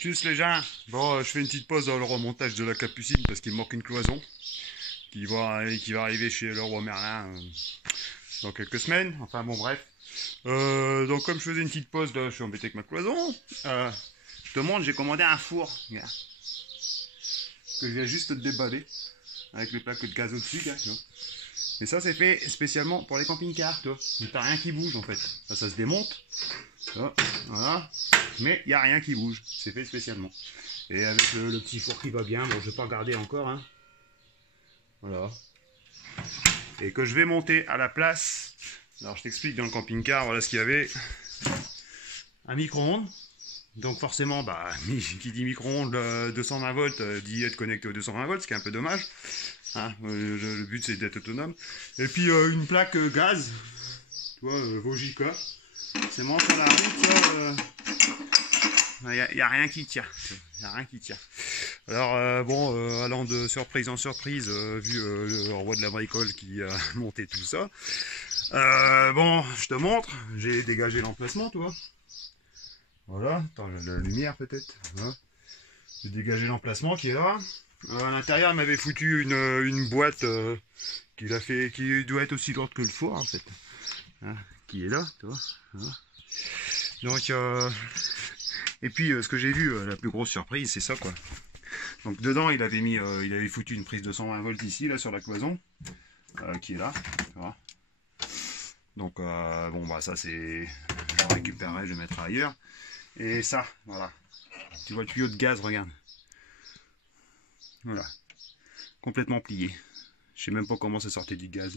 Juste les gens, bon, je fais une petite pause dans le remontage de la capucine parce qu'il me manque une cloison qui va arriver chez Leroy Merlin dans quelques semaines. Enfin bon, bref. Donc comme je faisais une petite pause, là, je suis embêté avec ma cloison. Je te montre, j'ai commandé un four, regarde, que je viens juste de déballer avec les plaques de gaz au-dessus, tu vois. Et ça, c'est fait spécialement pour les camping-cars, tu vois. Mais t'as rien qui bouge en fait. Ça se démonte. Voilà. Mais il n'y a rien qui bouge. C'est fait spécialement. Et avec le petit four qui va bien. Bon, je vais pas regarder encore. Hein. Voilà. Et que je vais monter à la place. Alors, je t'explique dans le camping-car. Voilà ce qu'il y avait. Un micro-ondes. Donc forcément, bah, qui dit micro-ondes 220 volts dit être connecté au 220 volts, ce qui est un peu dommage. Hein, le but c'est d'être autonome. Et puis une plaque gaz, tu vois, Vogica. C'est moi sur la route, il n'y a rien qui tient. Il n'y a rien qui tient. Alors bon, allant de surprise en surprise, vu le roi de la bricole qui a monté tout ça. Bon, je te montre, j'ai dégagé l'emplacement, tu vois. Voilà, attends, la lumière peut-être. Voilà. J'ai dégagé l'emplacement qui est là. À l'intérieur, il m'avait foutu une boîte qui doit être aussi lourde que le four en fait. Hein, qui est là, tu vois. Voilà. Donc, et puis ce que j'ai vu, la plus grosse surprise, c'est ça quoi. Donc dedans, il avait foutu une prise de 120 volts ici, là sur la cloison, qui est là. Tu vois. Donc bon bah ça c'est, je le récupérerai, je le mettrai ailleurs. Et ça, voilà. Tu vois le tuyau de gaz, regarde. Voilà. Complètement plié. Je sais même pas comment ça sortait du gaz.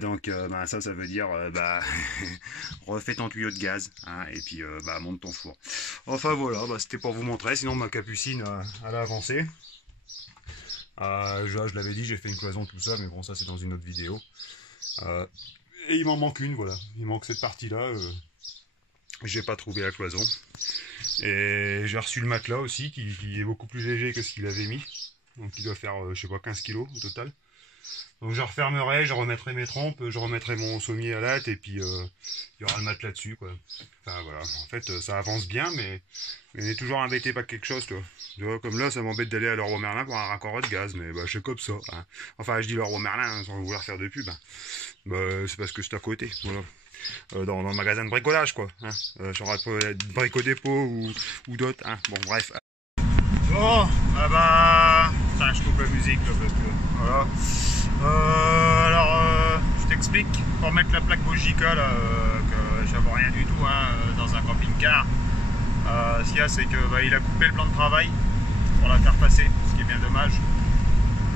Donc bah, ça veut dire bah, refais ton tuyau de gaz hein, et puis bah, monte ton four. Enfin voilà, bah, c'était pour vous montrer. Sinon ma capucine elle a avancé. Je l'avais dit, j'ai fait une cloison tout ça, mais bon ça c'est dans une autre vidéo. Et il m'en manque une, voilà. Il manque cette partie là. J'ai pas trouvé la cloison. Et j'ai reçu le matelas aussi qui est beaucoup plus léger que ce qu'il avait mis. Donc il doit faire je sais pas 15 kg au total. Donc je refermerai, je remettrai mes trompes, je remettrai mon sommier à latte et puis il y aura le matelas dessus quoi. Enfin voilà, en fait ça avance bien mais on est toujours embêté par quelque chose toi. Tu vois, comme là ça m'embête d'aller à Leroy Merlin pour un raccord de gaz, mais bah je suis comme ça. Hein. Enfin je dis Leroy Merlin hein, sans vouloir faire de pub. Hein. Bah, c'est parce que je suis à côté, voilà. Dans le magasin de bricolage quoi. Hein. J'aurais pas Brico Dépôt ou d'autres. Hein. Bon bref. Bon, ah bah, putain, je coupe la musique là parce que voilà. Alors, je t'explique, pour mettre la plaque Vogica là, que j'avais rien du tout hein, dans un camping-car, ce qu'il y a c'est que bah, il a coupé le plan de travail pour la faire passer, ce qui est bien dommage.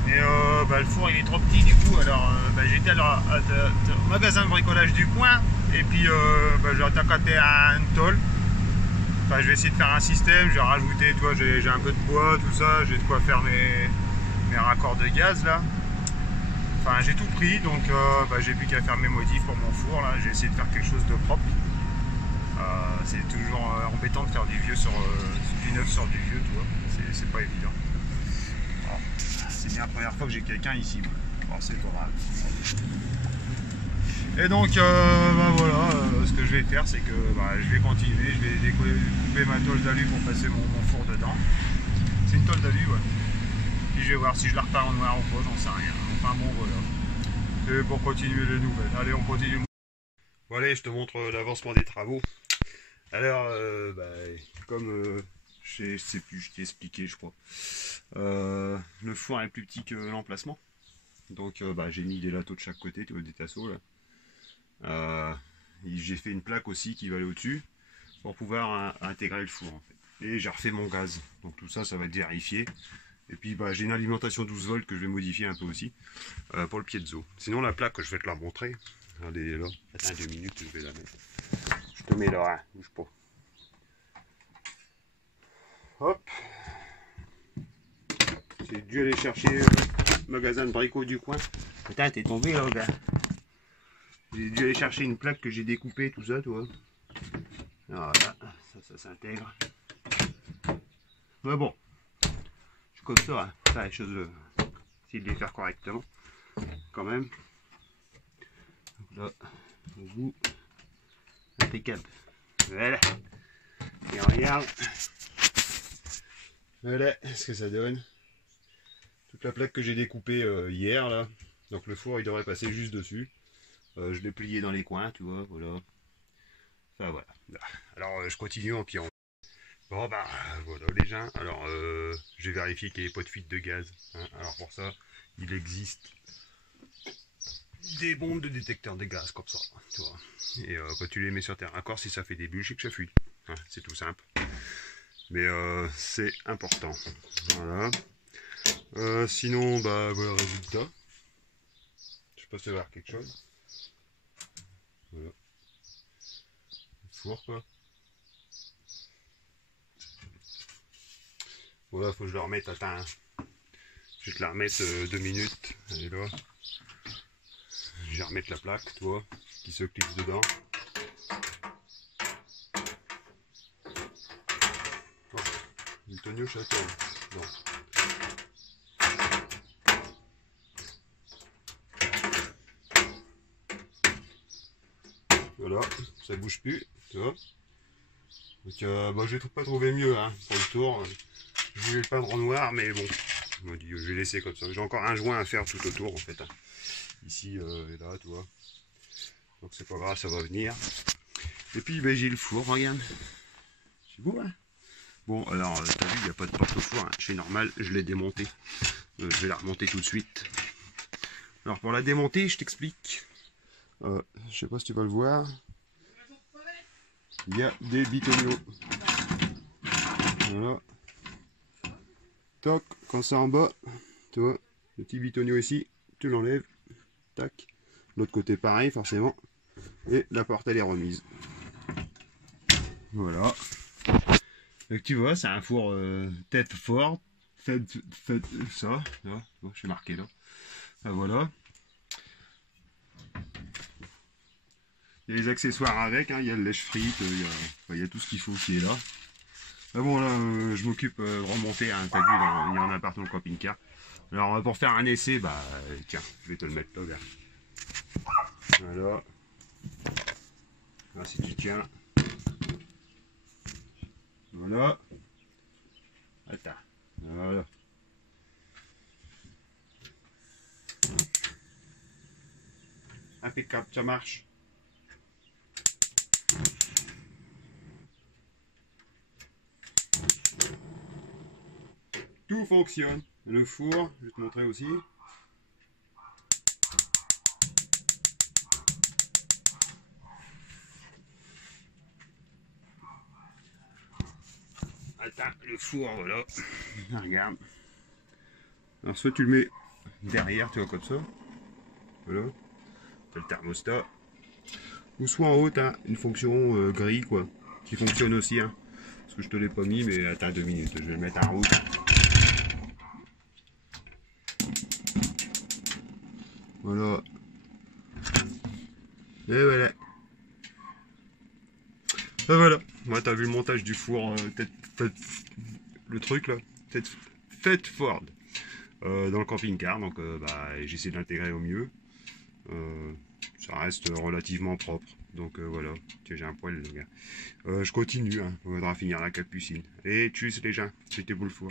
Et bah, le four il est trop petit du coup, alors bah, j'étais au magasin de bricolage du coin et puis bah, j'ai attaqué à une tôle. Enfin, je vais essayer de faire un système, je vais rajouter, tu vois, j'ai un peu de bois, tout ça, j'ai de quoi faire mes raccords de gaz là. Enfin, j'ai tout pris, donc bah, j'ai plus qu'à faire mes modifs pour mon four là. J'ai essayé de faire quelque chose de propre. C'est toujours embêtant de faire du vieux du neuf sur du vieux, tu vois. C'est pas évident. C'est bien la première fois que j'ai quelqu'un ici. Bon, c'est pas grave. Et donc, bah, voilà, ce que je vais faire, c'est que bah, je vais continuer. Je vais découper ma tôle d'alu pour passer mon four dedans. C'est une tôle d'alu, ouais. Puis je vais voir si je la repars en noir ou pas, j'en sais rien. Enfin bon, voilà. C'est pour continuer les nouvelles. Allez, on continue. Bon, allez, je te montre l'avancement des travaux. Alors, bah, comme je sais plus, je t'ai expliqué, je crois. Le four est plus petit que l'emplacement. Donc, bah, j'ai mis des lateaux de chaque côté, tu vois, des tasseaux là. J'ai fait une plaque aussi qui va aller au-dessus pour pouvoir intégrer le four en fait. Et j'ai refait mon gaz. Donc tout ça, ça va être vérifié. Et puis bah, j'ai une alimentation 12 volts que je vais modifier un peu aussi pour le piezo. Sinon la plaque, je vais te la montrer. Regardez là. Attends 2 minutes, je vais la mettre. Je te mets là, hein. Bouge pas. Hop. J'ai dû aller chercher le magasin de brico du coin. Putain, t'es tombé là, gars. J'ai dû aller chercher une plaque que j'ai découpée, tout ça, tu vois. Voilà, ça s'intègre. Mais bon, je suis comme ça, hein. Faire les choses, essayer de les faire correctement, quand même. Donc là, au bout, impeccable. Voilà. Et on regarde. Voilà ce que ça donne. Toute la plaque que j'ai découpée hier là. Donc le four il devrait passer juste dessus. Je l'ai plié dans les coins, tu vois, voilà. Enfin voilà. Alors je continue en pirant. Bon bah voilà les gens. Alors j'ai vérifié qu'il n'y ait pas de fuite de gaz. Hein. Alors pour ça, il existe des bombes de détecteur de gaz comme ça, tu vois. Et quand tu les mets sur terre, encore si ça fait des bulles, c'est que ça fuit. Hein, c'est tout simple. Mais c'est important. Voilà. Sinon, bah voilà le résultat. Je sais pas si tu vas voir quelque chose. Voilà. Le four quoi. Voilà, faut que je le remette. Attends. Hein. Je vais te la remettre 2 minutes. Elle est là. Je vais remettre la plaque, tu vois, qui se clipse dedans. Oh, une tonneau château. Non. Voilà, ça bouge plus, tu vois. Donc bah, je vais pas trouver mieux hein, pour le tour. Je voulais le peindre en noir, mais bon, je vais laisser comme ça. J'ai encore un joint à faire tout autour en fait. Hein. Ici et là, tu vois. Donc c'est pas grave, ça va venir. Et puis ben, j'ai le four, regarde. C'est beau, hein. Bon, alors, t'as vu, il n'y a pas de porte au four. Hein. C'est normal, je l'ai démonté. Je vais la remonter tout de suite. Alors, pour la démonter, je t'explique. Je sais pas si tu vas le voir. Il y a des bitonniaux. Voilà. Toc, quand c'est en bas, tu vois, le petit bitonio ici, tu l'enlèves. Tac. L'autre côté, pareil, forcément. Et la porte, elle est remise. Voilà. Donc, tu vois, c'est un four tête forte. Fait ça. Là, bon, je suis marqué là. Ah, voilà. Il y a les accessoires avec, hein, il y a le lèche-frite, il y a tout ce qu'il faut qui est là. Ah bon là, je m'occupe de remonter, hein, t'as vu, il y en a partout dans le camping-car. Alors pour faire un essai, bah tiens, je vais te le mettre là, gars. Voilà. Là, si tu tiens. Voilà. Attends. Voilà. Impeccable, ça marche. Tout fonctionne. Le four, je vais te montrer aussi. Attends, le four, voilà. Regarde. Alors soit tu le mets derrière, tu vois, comme ça. Voilà. T'as le thermostat. Ou soit en haut, t'as une fonction gris, quoi. Qui fonctionne aussi, hein. Parce que je te l'ai pas mis, mais attends 2 minutes. Je vais le mettre en route. Voilà. Et voilà. Et voilà. Moi, t'as vu le montage du four, le truc là, tête Ford, dans le camping-car. Donc, bah, j'essaie de l'intégrer au mieux. Ça reste relativement propre. Donc voilà. Tiens, j'ai un poil, les gars. Je continue. Hein. On va finir la capucine. Et tchuss les gens. C'était beau le four.